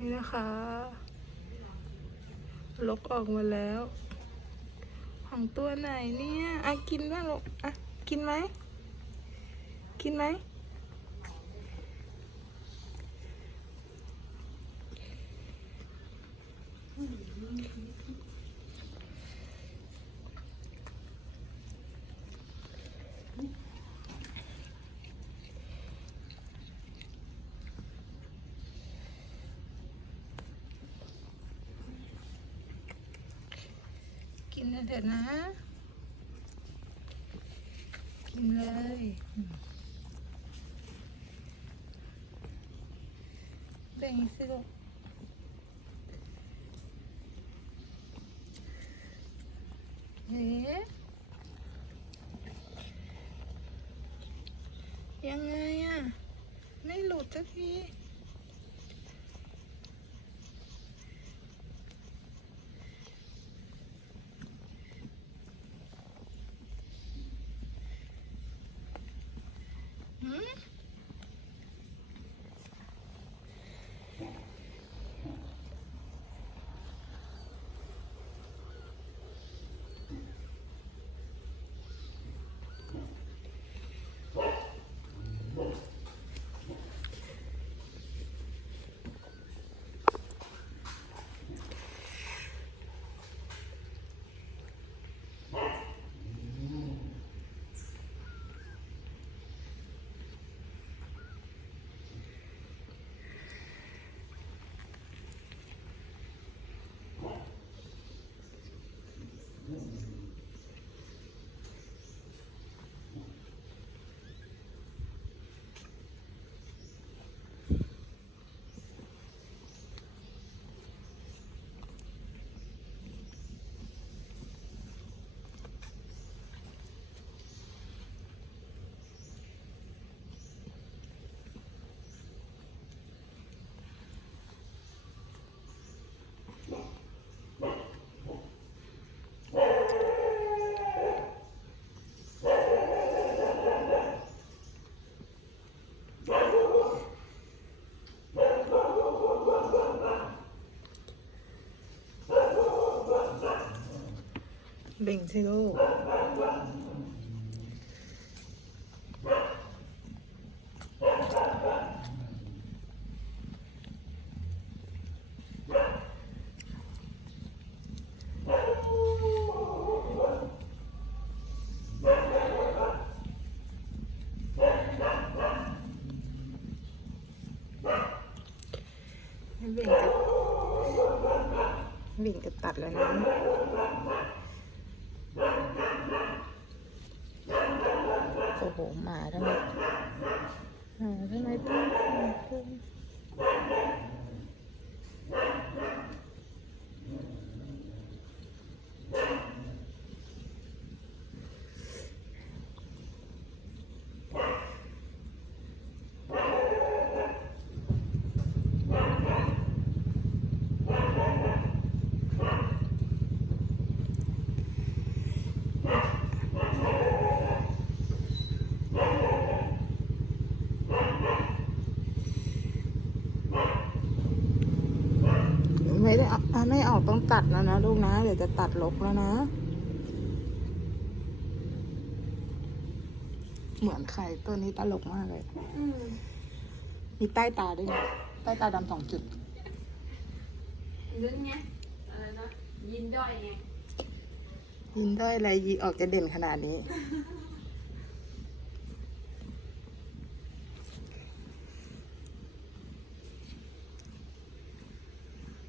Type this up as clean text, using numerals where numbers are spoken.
นี่นะคะลกออกมาแล้ว ของตัวไหนเนี่ยกินบ้างลูกกินไหมกินไหมกินเดี๋ยวนะกินเลยแบ่งสิลูกยังไงไม่หลุดสักทีเบ่งสิลูกบิ่งจะตัดแล้วนะโอ้โหหมาทำไมต้องไม่ออกต้องตัดแล้วนะลูกนะเดี๋ยวจะตัดลกแล้วนะเหมือนไข่ตัวนี้ตลกมากเลยมีใต้ตาด้วยนะใต้ตาดำ2 จุดนึกไงอะไรนะยินด้อยไงยินด้อยอะไรยีออกจะเด่นขนาดนี้